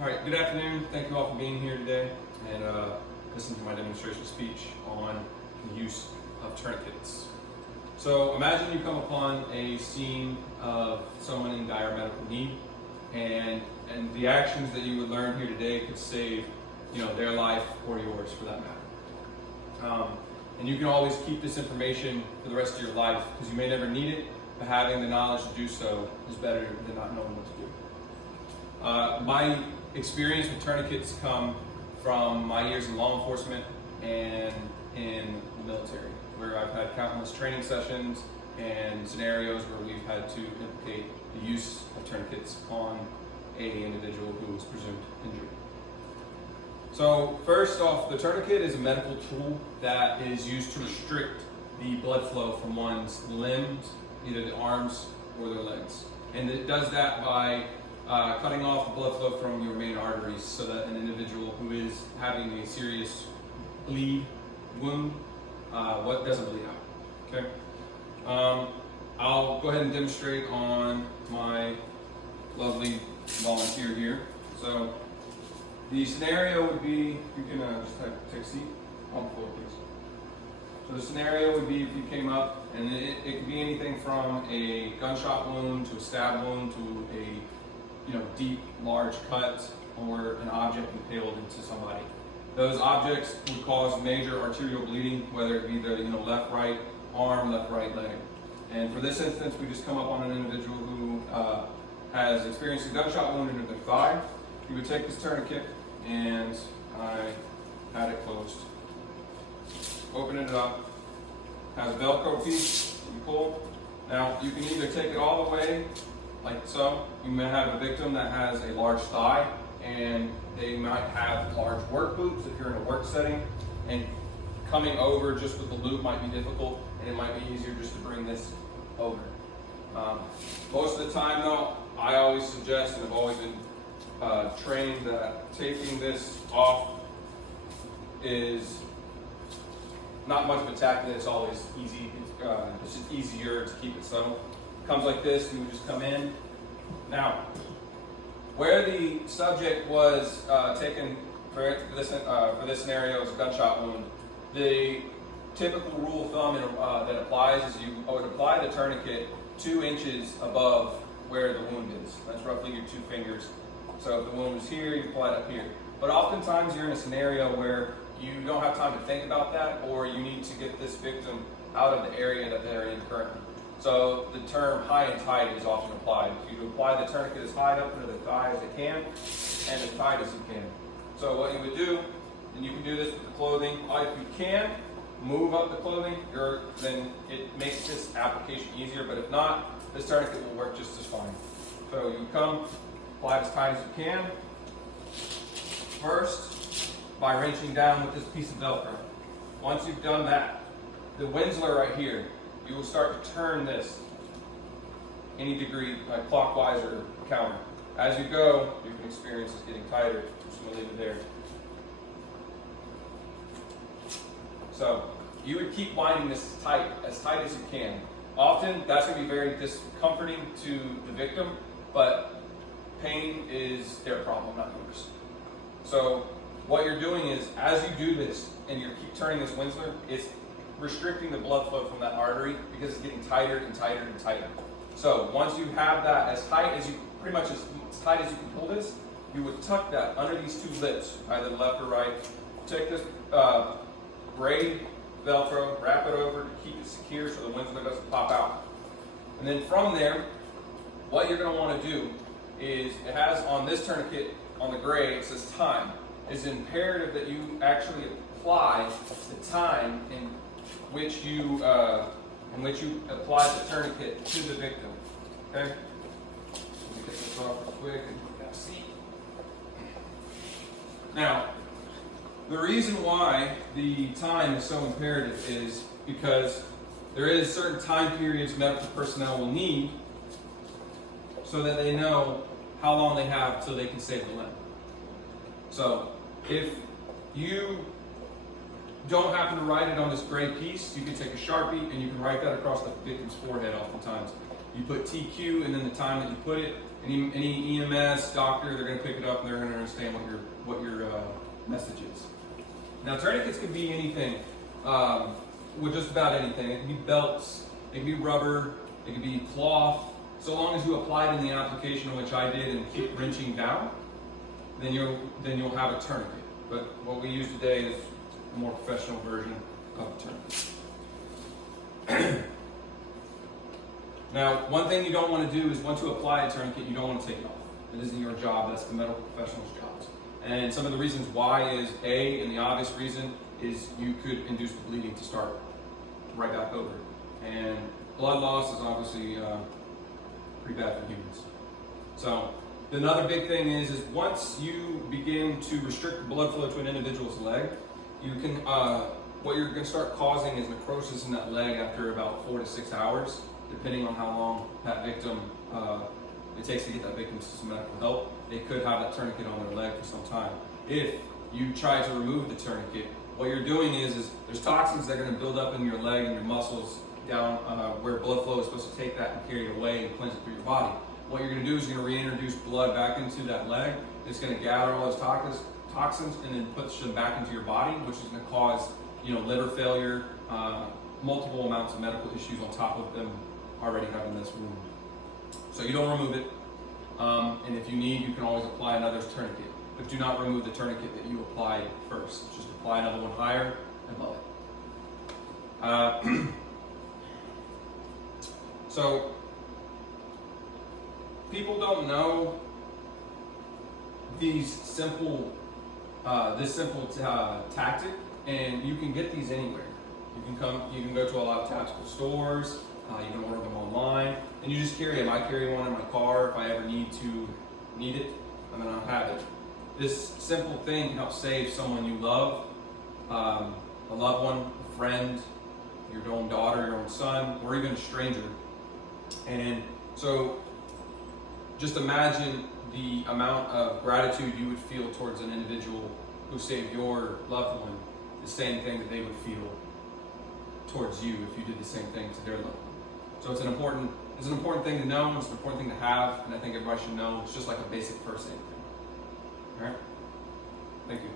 All right, good afternoon. Thank you all for being here today and listening to my demonstration speech on the use of tourniquets. So imagine you come upon a scene of someone in dire medical need, and the actions that you would learn here today could save, their life or yours for that matter. And you can always keep this information for the rest of your life because you may never need it, but having the knowledge to do so is better than not knowing what to do. My experience with tourniquets come from my years in law enforcement and in the military, where I've had countless training sessions and scenarios where we've had to implicate the use of tourniquets on an individual who was presumed injured. So first off, the tourniquet is a medical tool that is used to restrict the blood flow from one's limbs, either the arms or their legs. And it does that by cutting off the blood flow from your main arteries so that an individual who is having a serious bleed wound doesn't bleed out. Okay. I'll go ahead and demonstrate on my lovely volunteer here. So the scenario would be, you can just take a seat on the floor, please. So the scenario would be if you came up, and it could be anything from a gunshot wound to a stab wound to a deep, large cut or an object impaled into somebody. Those objects would cause major arterial bleeding, whether it be the left, right arm, left, right leg. And for this instance, we just come up on an individual who has experienced a gunshot wound into their thigh. You would take this tourniquet, and I had it closed. Open it up. Has a Velcro piece that you pull. Now you can either take it all the way, like so. You may have a victim that has a large thigh, and they might have large work boots if you're in a work setting, and coming over just with the loop might be difficult, and it might be easier just to bring this over. Most of the time though, I always suggest, and I've always been trained that taking this off is not much of a tactic. It's always easy. It's just easier to keep it subtle. It comes like this. You would just come in. Now, where the subject was taken for this scenario is a gunshot wound. The typical rule of thumb that applies is you would apply the tourniquet 2 inches above where the wound is. That's roughly your 2 fingers. So if the wound was here, you apply it up here. But oftentimes you're in a scenario where you don't have time to think about that, or you need to get this victim out of the area that they're in currently. So the term high and tight is often applied. You apply the tourniquet as high up into the thigh as it can, and as tight as you can. So what you would do, and you can do this with the clothing, if you can, move up the clothing, then it makes this application easier, but if not, this tourniquet will work just as fine. So you come, apply it as tight as you can. First, by wrenching down with this piece of Velcro. Once you've done that, the Winsler right here, you will start to turn this any degree, like clockwise or counter. As you go, you can experience it getting tighter. I'm just going to leave it there. So you would keep winding this as tight as you can. Often that's going to be very discomforting to the victim, but pain is their problem, not yours. So what you're doing is, as you do this and you keep turning this Winsler, it's restricting the blood flow from that artery because it's getting tighter and tighter and tighter. So once you have that as tight as you, pretty much as tight as you can pull this, you would tuck that under these 2 lips, either left or right. Take this gray Velcro, wrap it over to keep it secure so the Winsler doesn't pop out. And then from there, what you're going to want to do is, it has on this tourniquet, on the gray, it says time. It's imperative that you actually apply the time in which you apply the tourniquet to the victim. Okay? Let me get this off real quick and have a seat. Now, the reason why the time is so imperative is because there is certain time periods medical personnel will need so that they know how long they have till they can save the limb. So if you don't happen to write it on this gray piece, you can take a Sharpie and you can write that across the victim's forehead oftentimes. You put TQ and then the time that you put it. Any EMS doctor, they're going to pick it up and they're going to understand what your message is. Now, tourniquets can be anything, with just about anything. It can be belts, it can be rubber, it can be cloth. So long as you apply it in the application, which I did, and keep wrenching down, then you'll have a tourniquet. But what we use today is a more professional version of a tourniquet. Now, one thing you don't want to do is once you apply a tourniquet, you don't want to take it off. It isn't your job, that's the medical professional's job. And some of the reasons why is A, and the obvious reason is you could induce the bleeding to start right back over. And blood loss is obviously pretty bad for humans. So another big thing is once you begin to restrict the blood flow to an individual's leg, you can what you're going to start causing is necrosis in that leg after about 4 to 6 hours, depending on how long that victim it takes to get that victim to some medical help. They could have that tourniquet on their leg for some time. If you try to remove the tourniquet, what you're doing is there's toxins that are going to build up in your leg and your muscles down where blood flow is supposed to take that and carry it away and cleanse it through your body. What you're going to do is you're going to reintroduce blood back into that leg. It's going to gather all those toxins and then push them back into your body, which is going to cause liver failure, multiple amounts of medical issues on top of them already having this wound. So you don't remove it, and if you need, you can always apply another tourniquet. But do not remove the tourniquet that you applied first. Just apply another one higher above it. So people don't know these simple, tactic, and you can get these anywhere. You can go to a lot of tactical stores. You can order them online, and you just carry them. I carry one in my car if I ever need it, and then I'll have it. This simple thing can help save someone you love, a loved one, a friend, your own daughter, your own son, or even a stranger. And so just imagine the amount of gratitude you would feel towards an individual who saved your loved one, the same thing that they would feel towards you if you did the same thing to their loved one. So it's an important thing to know, it's an important thing to have, and I think everybody should know. It's just like a basic first aid thing. All right? Thank you.